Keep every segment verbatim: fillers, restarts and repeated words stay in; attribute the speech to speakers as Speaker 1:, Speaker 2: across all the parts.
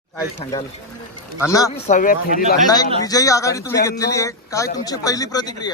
Speaker 1: काय सांगाल
Speaker 2: अण्णा
Speaker 1: सहाव्या फेरीला
Speaker 2: अण्णा एक विजयी आघाडी तुम्ही घेतलेली आहे, काय तुमची पहिली प्रतिक्रिया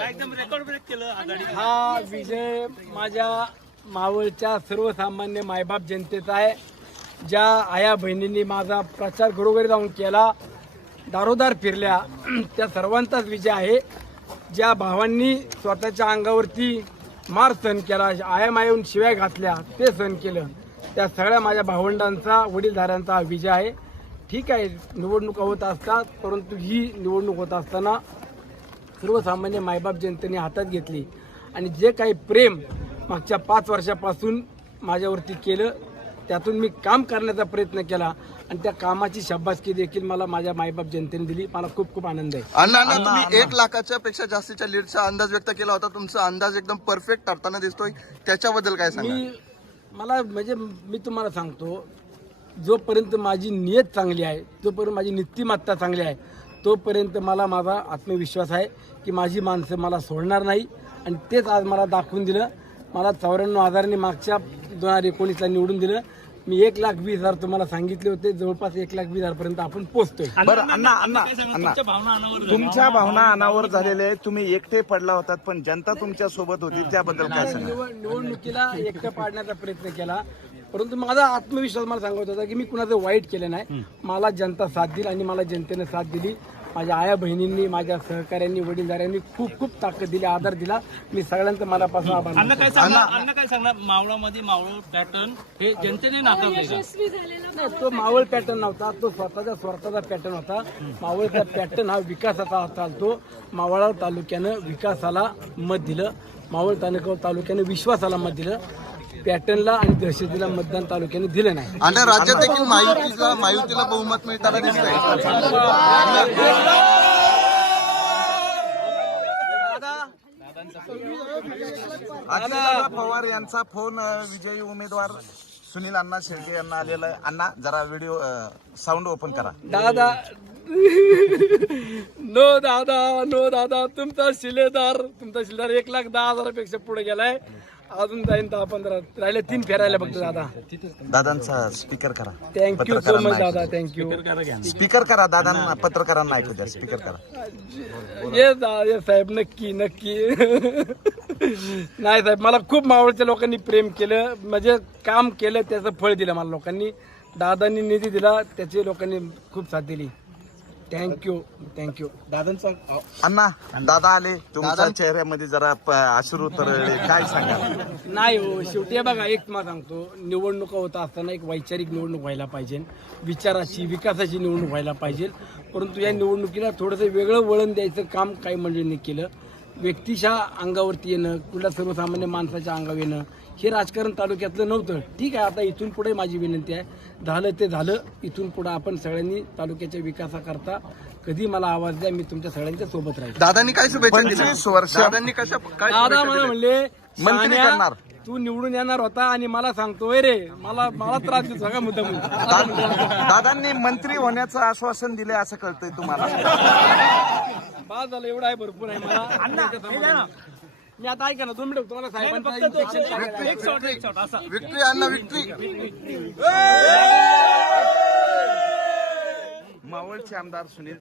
Speaker 2: आहे?
Speaker 3: हा विजय माझ्या मावळच्या सर्वसामान्य मायबाप जनतेचा आहे. ज्या आया बहिणींनी माझा प्रचार घरोघरी जाऊन केला, दारोदार फिरल्या, त्या सर्वांचाच विजय आहे. ज्या भावांनी स्वतःच्या अंगावरती मार सहन केला, आया मायेऊन शिव्या घातल्या, ते सहन केलं, त्या सगळ्या माझ्या भावंडांचा, वडीलधाऱ्यांचा हा विजय आहे. ठीक आहे, निवडणुका होत असतात, परंतु ही निवडणूक होत असताना सर्वसामान्य मायबाप जनतेने हातात घेतली आणि जे काही प्रेम मागच्या पाच वर्षापासून माझ्यावरती केलं, त्यातून मी काम करण्याचा प्रयत्न केला आणि त्या कामाची शाबासकी देखील मला माझ्या मायबाप जनतेने दिली. मला खूप खूप आनंद आहे.
Speaker 2: अण्णा अण्णा तुम्ही एक लाखाच्या पेक्षा जास्तीच्या लीडचा अंदाज व्यक्त केला होता, तुमचा अंदाज एकदम परफेक्ट ठरताना दिसतोय, त्याच्याबद्दल काय सांगा?
Speaker 3: मी मला म्हणजे मी तुम्हाला सांगतो, जोपर्यंत माझी नियत चांगली आहे, जोपर्यंत माझी नीतिमत्ता चांगली आहे, तोपर्यंत मला माझा आत्मविश्वास आहे की माझी माणसं मला सोडणार नाही. आणि तेच आज मला दाखवून दिलं. मला चौऱ्याण्णव हजारांनी मागच्या दोन हजार एकोणीसला निवडून दिलं. मी एक लाख वीस हजार तुम्हाला सांगितले होते, जवळपास एक लाख वीस हजार पर्यंत आपण पोहोचतोय.
Speaker 1: बरं अण्णा अण्णा अण्णा तुमच्या भावना अनावर झालेल्या आहेत. तुम्ही एकटे पडला होतात, पण जनता तुमच्या सोबत होती, त्याबद्दल काय सांगा?
Speaker 3: निवड- निवडणुकीला एकटं पाडण्याचा प्रयत्न केला, परंतु माझा आत्मविश्वास मला सांगत होता की मी कुणाचं वाईट केलं नाही. मला जनता साथ दिली आणि मला जनतेने साथ दिली. माझ्या आया बहिणींनी, माझ्या सहकाऱ्यांनी, वडीलधाऱ्यांनी खूप खूप ताकद दिली, आधार दिला. मी सगळ्यांचं मनापासून आभार मानतो.
Speaker 4: अण्णा काय सांगणार अण्णा काय सांगणार मावळामध्ये मावळ पॅटर्न हे जनतेने नाकारले का?
Speaker 3: नाही, तो मावळ पॅटर्न नव्हता, तो स्वतःचा स्वतःचा पॅटर्न होता. मावळचा पॅटर्न हा विकासाचा चालतो. मावळ तालुक्यानं विकासाला मत दिलं, मावळ तालुका तालुक्यानं विश्वासाला मत दिलं. पॅटर्नला आणि दहशतीला मतदान तालुक्याने दिलं नाही.
Speaker 2: आणि राज्यात देखील महायुतीला महायुतीला बहुमत मिळताना दिसतंय.
Speaker 1: अजितदादा पवार यांचा फोन अ, विजयी उमेदवार सुनील अण्णा शेळके यांना आलेला आहे. अण्णा जरा व्हिडिओ साऊंड ओपन करा.
Speaker 3: दादा नो दादा नो दादा तुमचा शिलेदार तुमचा शिलेदार एक लाख दहा हजारापेक्षा पुढे गेलाय. अजून जाईन दहा पंधरा राहिले, तीन फेरायला बघतो दादा.
Speaker 1: दादांचा स्पीकर करा.
Speaker 3: थँक्यू सो मच दादा, थँक्यू.
Speaker 1: स्पीकर करा दादांना, पत्रकारांना ऐकू द्या. स्पीकर करा.
Speaker 3: ये दा- ये साहेब, नक्की नक्की. नाही साहेब, मला खूप मावळच्या लोकांनी प्रेम केलं, म्हणजे काम केलं, त्याचं फळ दिलं मला लोकांनी. दादांनी निधी दिला, त्याची लोकांनी खूप साथ दिली. Thank you thank you दादांचा.
Speaker 1: अण्णा दादा आले, तुमच्या चेहऱ्यामध्ये जरा प- अश्रू तरळले, काय सांगा?
Speaker 3: नाही हो, शेवटी हे बघा, एक तुम्हाला सांगतो, निवडणुका होता असताना एक वैचारिक निवडणूक व्हायला पाहिजे, विचाराची, विकासाची निवडणूक व्हायला पाहिजे. परंतु या निवडणुकीला थोडंसं वेगळं वळण द्यायचं काम काही मंडळींनी केलं. व्यक्तीच्या अंगावरती येणं, कुठल्या सर्वसामान्य माणसाच्या अंगावर येणं, हे राजकारण तालुक्यातलं नव्हतं. ठीक आहे, आता इथून पुढे माझी विनंती आहे, झालं ते झालं. इथून पुढे आपण सगळ्यांनी तालुक्याच्या विकासाकरता कधी मला आवाज द्या, मी तुमच्या सगळ्यांच्या सोबत राहील.
Speaker 2: दादांनी काय शुभेच्छा दिल्या?
Speaker 1: पंचवीस वर्ष
Speaker 2: दादांनी कशा काय
Speaker 3: दादा
Speaker 2: शुभेच्छा
Speaker 3: मला
Speaker 2: दिल्या?
Speaker 3: म्हणले,
Speaker 1: मंत्री
Speaker 3: "शान्या,
Speaker 1: करणार."
Speaker 3: तू निवडून येणार होता आणि मला सांगतोय रे, मला मला त्रास देतो सगळा मुद्दा म्हणून.
Speaker 1: दा- दादांनी मंत्री होण्याचं आश्वासन दिले असं कळतंय तुम्हाला?
Speaker 3: बाद झालं, एवढं आहे, भरपूर आहे मला. मी आता ऐका ना, दोन मिनिटं तुम्हाला साहेबांचा instruction-
Speaker 4: एक शॉट एक शॉट असा
Speaker 2: विक्ट्री अण्णा विक्ट्री.
Speaker 1: मावळचे आमदार सुनील